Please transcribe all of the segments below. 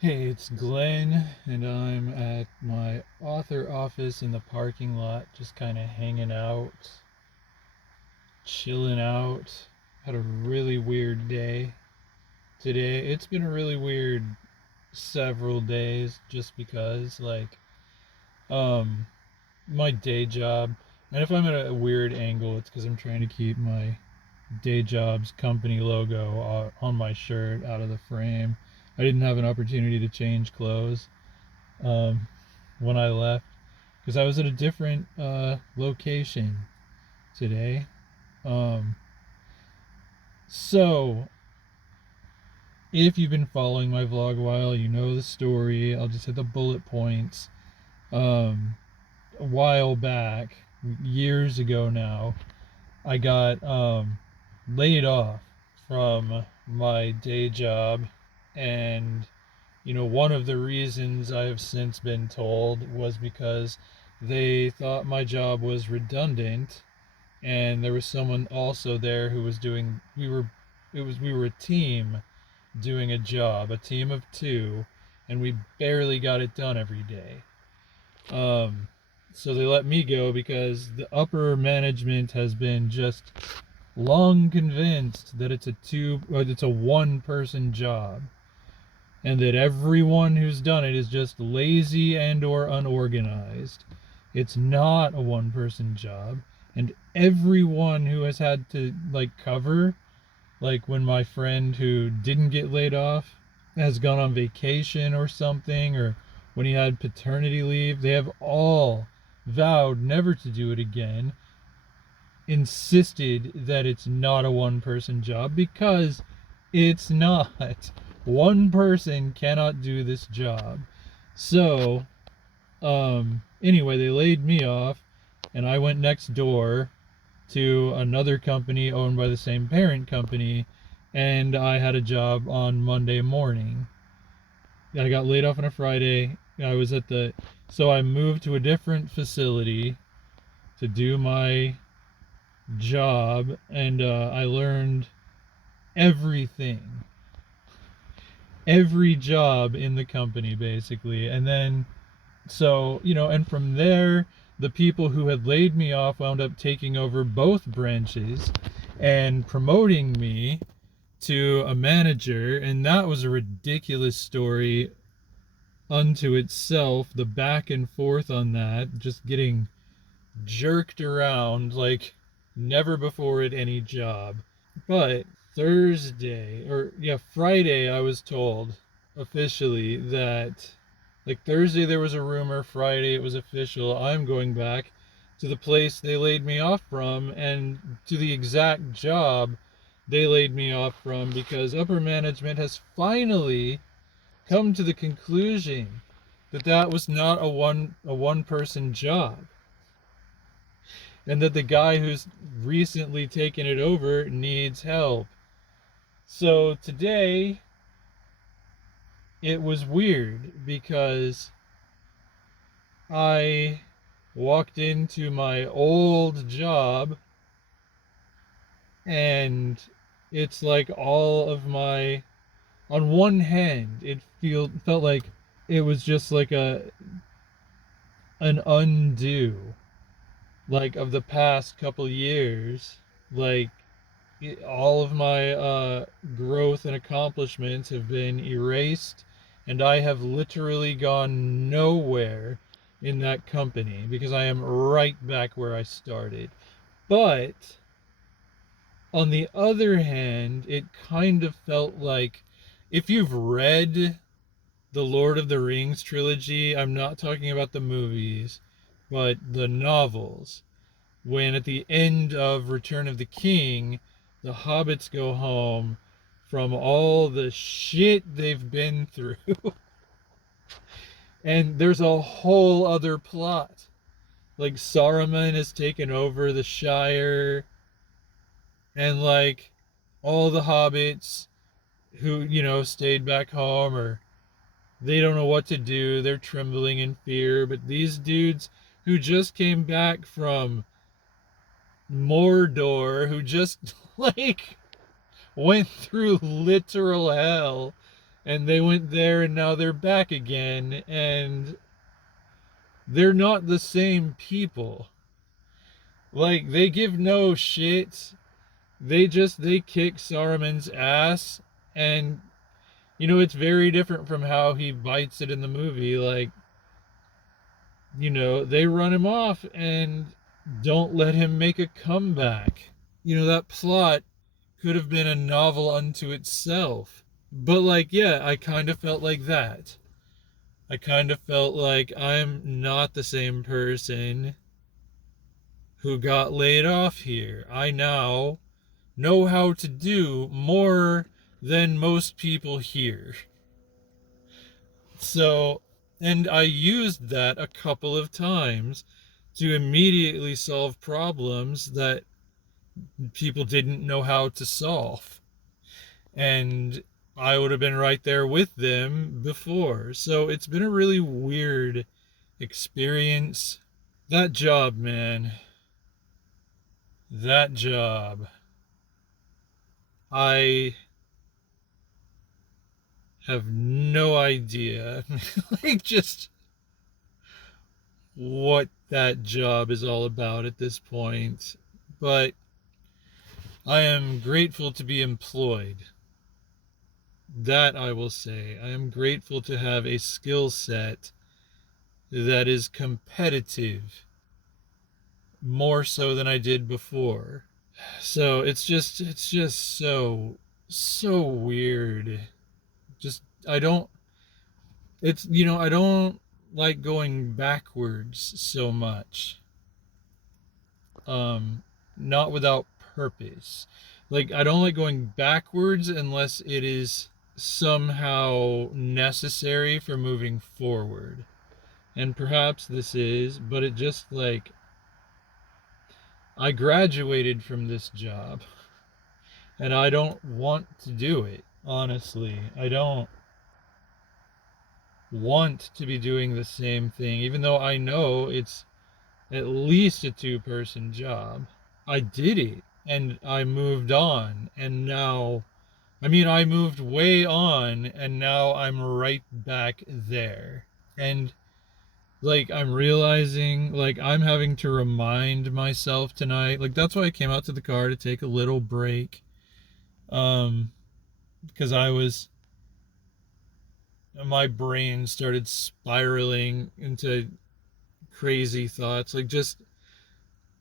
Hey, it's Glenn, and I'm at my author office in the parking lot, just kind of hanging out, chilling out. Had a really weird day today. It's been a really weird several days just because, um, my day job, and if I'm at a weird angle, it's because I'm trying to keep my day job's company logo on my shirt out of the frame. I didn't have an opportunity to change clothes. Um, when I left because I was at a different location today. Um, so, if you've been following my vlog a while, you know the story. I'll just hit the bullet points. Um, a while back, years ago now, I got laid off from my day job, and one of the reasons I have since been told was because they thought my job was redundant, and there was someone also there who was doing we were a team doing a team of two, and we barely got it done every day. Um, so they let me go because the upper management has been just long convinced that it's a one person job, and that everyone who's done it is just lazy and or unorganized. It's not a one person job, and everyone who has had to cover, like when my friend who didn't get laid off has gone on vacation or something, or when he had paternity leave, they have all vowed never to do it again, insisted that it's not a one person job because it's not. One person cannot do this job. So, anyway, they laid me off, and I went next door to another company owned by the same parent company, and I had a job on Monday morning. I got laid off on a Friday. So I moved to a different facility to do my job, and I learned everything, every job in the company basically. And then, and from there, the people who had laid me off wound up taking over both branches and promoting me to a manager, and that was a ridiculous story unto itself. The back and forth on that, just getting jerked around like never before at any job. But Friday, I was told officially that, like, Thursday there was a rumor, Friday it was official. I'm going back to the place they laid me off from, and to the exact job they laid me off from, because upper management has finally come to the conclusion that that was not a one person job, and that the guy who's recently taken it over needs help. So today it was weird because I walked into my old job, and it's like all of my, on one hand it felt like it was just like an undo, like, of the past couple years. Like, all of my growth and accomplishments have been erased, and I have literally gone nowhere in that company because I am right back where I started. But on the other hand, it kind of felt like, if you've read the Lord of the Rings trilogy, I'm not talking about the movies, but the novels, when at the end of Return of the King, the hobbits go home from all the shit they've been through. And there's a whole other plot. Like, Saruman has taken over the Shire, and like all the hobbits who, stayed back home, or they don't know what to do. They're trembling in fear. But these dudes who just came back from Mordor, who just like went through literal hell, and they went there and now they're back again, and they're not the same people. Like, they give no shit. They kick Saruman's ass, and it's very different from how he bites it in the movie. Like, they run him off and don't let him make a comeback. That plot could have been a novel unto itself. But, like, yeah, I kind of felt like that. I kind of felt like I'm not the same person who got laid off here. I now know how to do more than most people here. So, and I used that a couple of times to immediately solve problems that people didn't know how to solve. And I would have been right there with them before. So it's been a really weird experience. That job, man. That job. I have no idea. Like, just what that job is all about at this point. But I am grateful to be employed. That I will say. I am grateful to have a skill set that is competitive more so than I did before. So it's just so weird. Just I don't I don't like going backwards so much. Not without purpose. Like, I don't like going backwards unless it is somehow necessary for moving forward. And perhaps this is, but it just, like, I graduated from this job and I don't want to do it, honestly. I don't want to be doing the same thing, even though I know it's at least a two-person job. I did it and I moved on, and now, I moved way on and now I'm right back there. And, like, I'm realizing, like, I'm having to remind myself tonight, like, that's why I came out to the car to take a little break. Because my brain started spiraling into crazy thoughts, like, just,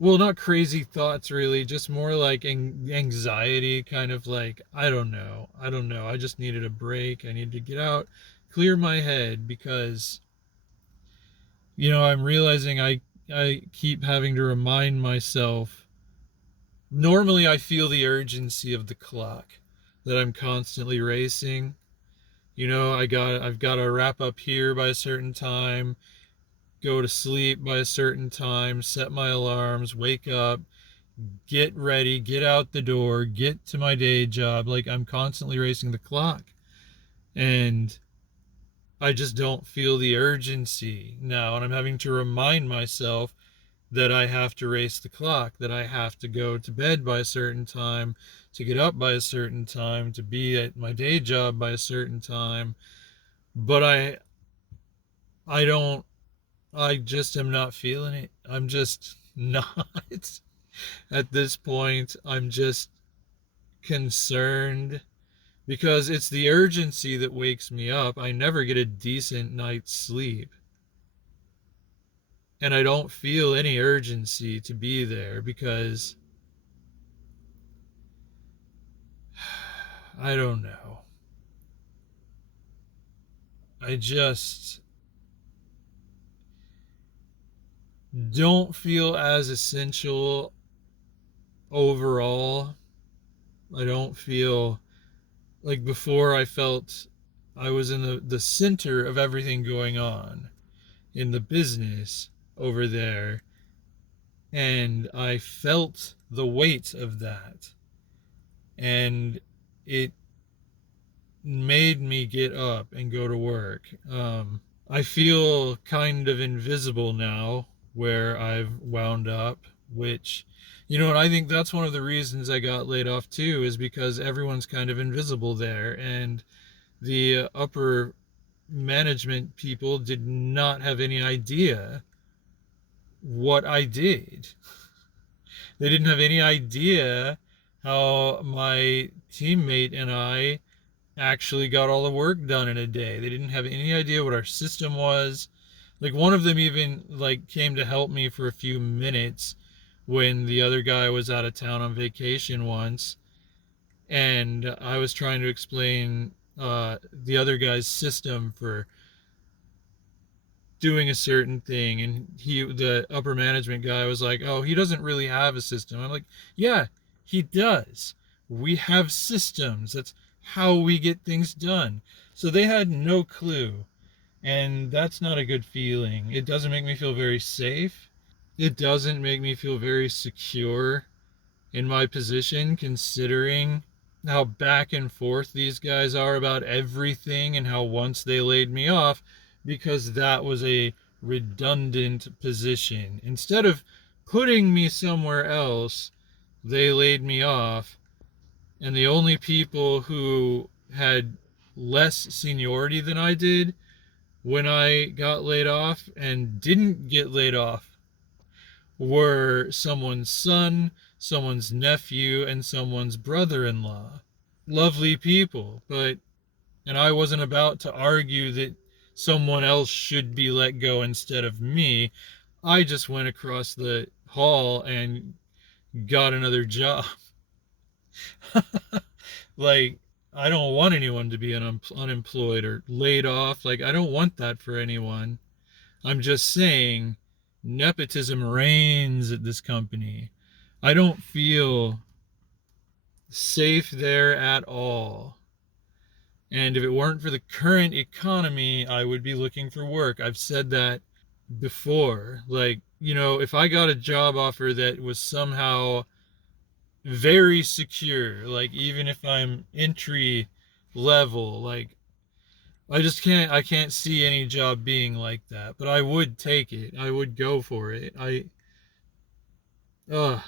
well, not crazy thoughts really, just more like anxiety, kind of, like, I don't know, I just needed a break. I needed to get out, clear my head, because I'm realizing I keep having to remind myself. Normally I feel the urgency of the clock, that I'm constantly racing. I've got to wrap up here by a certain time, go to sleep by a certain time, set my alarms, wake up, get ready, get out the door, get to my day job. Like, I'm constantly racing the clock. And I just don't feel the urgency now. And I'm having to remind myself that I have to race the clock, that I have to go to bed by a certain time, to get up by a certain time, to be at my day job by a certain time. But I don't, I just am not feeling it. I'm just not. At this point, I'm just concerned because it's the urgency that wakes me up. I never get a decent night's sleep. And I don't feel any urgency to be there because I don't know. I just don't feel as essential overall. I don't feel like before. I felt I was in the center of everything going on in the business over there, and I felt the weight of that, and it made me get up and go to work. I feel kind of invisible now where I've wound up, which, and I think that's one of the reasons I got laid off too, is because everyone's kind of invisible there. And the upper management people did not have any idea what I did. They didn't have any idea how my teammate and I actually got all the work done in a day. They didn't have any idea what our system was. Like one of them even like came to help me for a few minutes when the other guy was out of town on vacation once, and I was trying to explain the other guy's system for doing a certain thing, and the upper management guy was like, oh, he doesn't really have a system. I'm like, yeah, he does. We have systems. That's how we get things done. So they had no clue, and that's not a good feeling. It doesn't make me feel very safe. It doesn't make me feel very secure in my position, considering how back and forth these guys are about everything, and how once they laid me off because that was a redundant position. Instead of putting me somewhere else, they laid me off, and the only people who had less seniority than I did when I got laid off and didn't get laid off were someone's son, someone's nephew, and someone's brother-in-law. Lovely people, but and I wasn't about to argue that someone else should be let go instead of me. I just went across the hall and got another job. Like, I don't want anyone to be unemployed or laid off. Like, I don't want that for anyone. I'm just saying nepotism reigns at this company. I don't feel safe there at all. And if it weren't for the current economy, I would be looking for work. I've said that before. Like, if I got a job offer that was somehow very secure, like even if I'm entry level, like I can't see any job being like that, but I would take it. I would go for it. Uh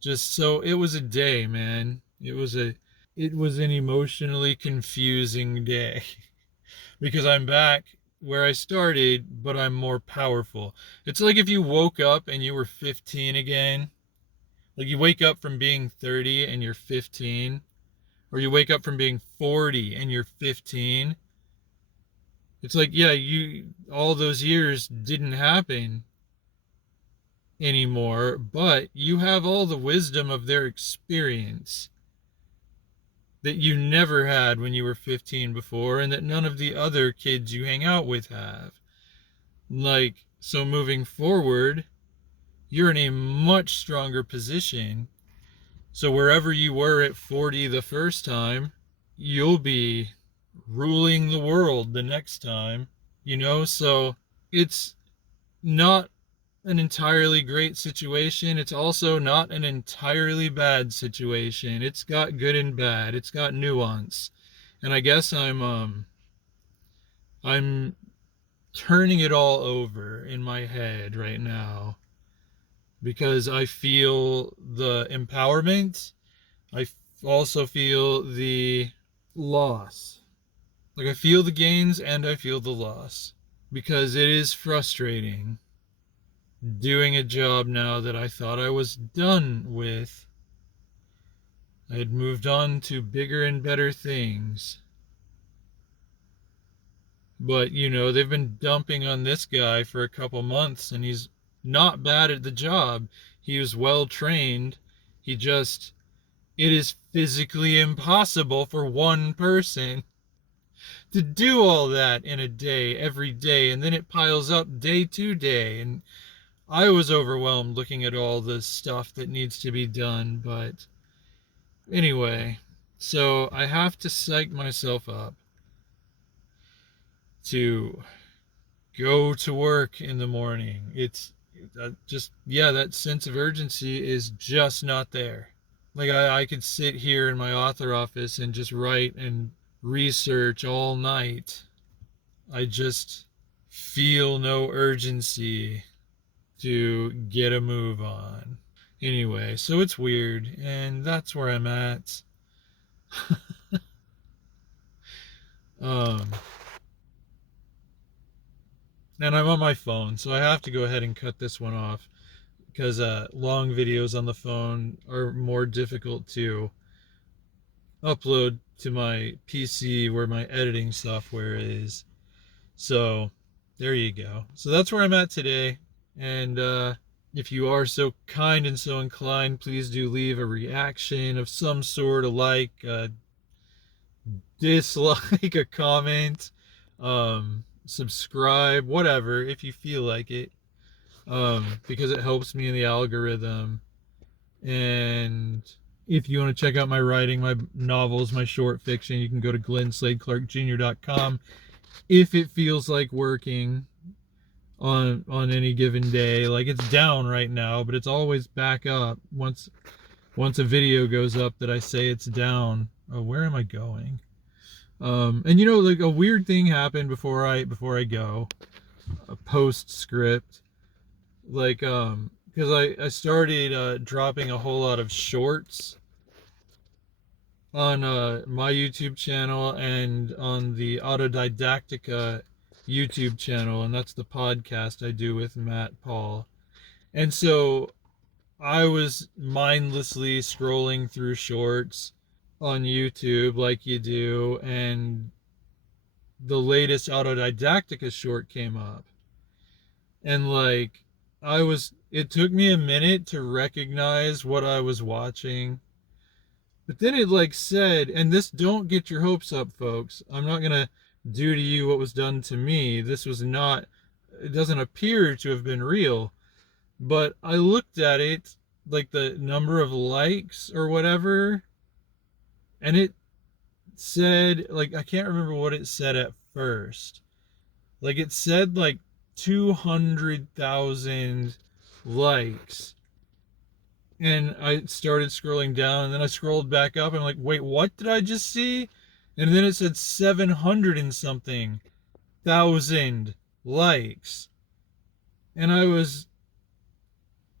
just so it was a day, man. It was an emotionally confusing day because I'm back where I started, but I'm more powerful. It's like if you woke up and you were 15 again. Like you wake up from being 30 and you're 15, or you wake up from being 40 and you're 15. It's like, yeah, you all those years didn't happen anymore, but you have all the wisdom of their experience that you never had when you were 15 before, and that none of the other kids you hang out with have. Like, so moving forward, you're in a much stronger position. So wherever you were at 40 the first time, you'll be ruling the world the next time, So it's not an entirely great situation. It's also not an entirely bad situation. It's got good and bad. It's got nuance. And I guess I'm turning it all over in my head right now because I feel the empowerment. I also feel the loss. Like I feel the gains and I feel the loss because it is frustrating doing a job now that I thought I was done with. I had moved on to bigger and better things. But, they've been dumping on this guy for a couple months, and he's not bad at the job. He was well trained. It is physically impossible for one person to do all that in a day, every day, and then it piles up day to day. And I was overwhelmed looking at all the stuff that needs to be done, but anyway, so I have to psych myself up to go to work in the morning. It's yeah, that sense of urgency is just not there. Like I could sit here in my author office and just write and research all night. I just feel no urgency to get a move on. Anyway, so it's weird, and that's where I'm at. um, and I'm on my phone, so I have to go ahead and cut this one off because long videos on the phone are more difficult to upload to my PC where my editing software is. So there you go. So that's where I'm at today. And if you are so kind and so inclined, please do leave a reaction of some sort, a like, a dislike, a comment, subscribe, whatever, if you feel like it, because it helps me in the algorithm. And if you want to check out my writing, my novels, my short fiction, you can go to glennsladeClarkJr.com if it feels like working on any given day. Like, it's down right now, but it's always back up once a video goes up that I say it's down. Oh, where am I going? And like a weird thing happened before I go, a postscript. Like, because I started dropping a whole lot of shorts on my YouTube channel and on the Autodidactica YouTube channel, and that's the podcast I do with Matt Paul. And so I was mindlessly scrolling through shorts on YouTube like you do, and the latest Autodidactica short came up. And like, it took me a minute to recognize what I was watching. But then it like said, and this, don't get your hopes up, folks. I'm not going to do to you what was done to me. This was not, it doesn't appear to have been real. But I looked at it, like the number of likes or whatever, and it said, like, I can't remember what it said at first. Like, it said like 200,000 likes. And I started scrolling down, and then I scrolled back up, and I'm like, wait, what did I just see? And then it said 700 and something thousand likes. And I was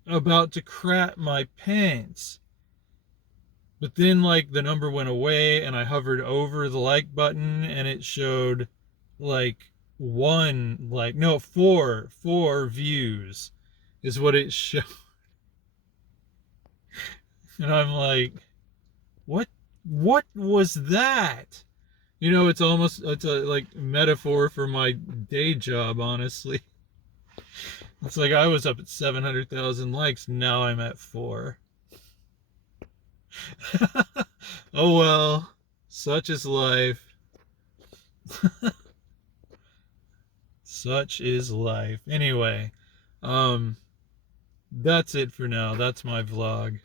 about to crap my pants. But then, like, the number went away, and I hovered over the like button, and it showed like four views is what it showed. And I'm like, what was that? It's a like metaphor for my day job, honestly. It's like I was up at 700,000 likes, now I'm at 4. Oh well, such is life. Such is life. Anyway, that's it for now. That's my vlog.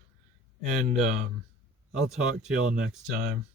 And I'll talk to y'all next time.